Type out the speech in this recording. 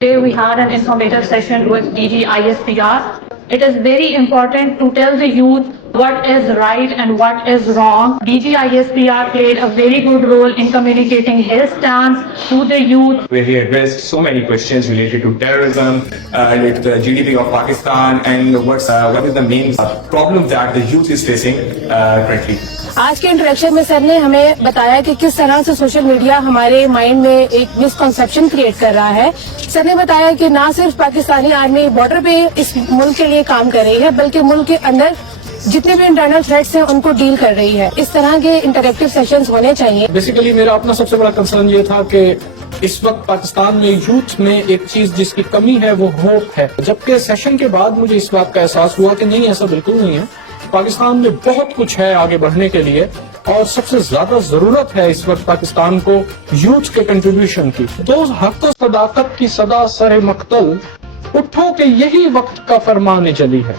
Today we had an informative session with DG ISPR. It is very important to tell the youth what is right and what is wrong. DG ISPR played a very good role in communicating his stance to the youth. Where he addressed so many questions related to terrorism, the GDP of Pakistan, and what is the main problem that the youth is facing currently. आज के interaction में sir ने हमें बताया कि किस तरह से सोशल मीडिया हमारे माइंड में एक मिसकंसेप्शन क्रिएट कर रहा है। सर ने बताया कि ना सिर्फ पाकिस्तानी आर्मी बॉर्डर पे इस मुल्क के लिए काम कर रही है, बल्कि मुल्क के अंदर जितने भी इंटरनल थ्रेट्स हैं उनको डील कर रही है। इस तरह के इंटरेक्टिव सेशंस होने चाहिए। बेसिकली मेरा अपना सबसे बड़ा कंसर्न ये था कि इस वक्त पाकिस्तान में यूथ में एक चीज जिसकी कमी है वो होप है, जबकि सेशन के बाद मुझे इस बात का एहसास हुआ कि नहीं, ऐसा बिल्कुल नहीं है। पाकिस्तान में बहुत कुछ है आगे बढ़ने के लिए और सबसे ज्यादा जरूरत है इस वक्त पाकिस्तान को यूथ के कंट्रीब्यूशन की। तो हक सदाकत की सदा सरे मक्तल, उठो के यही वक्त का फरमान जली है।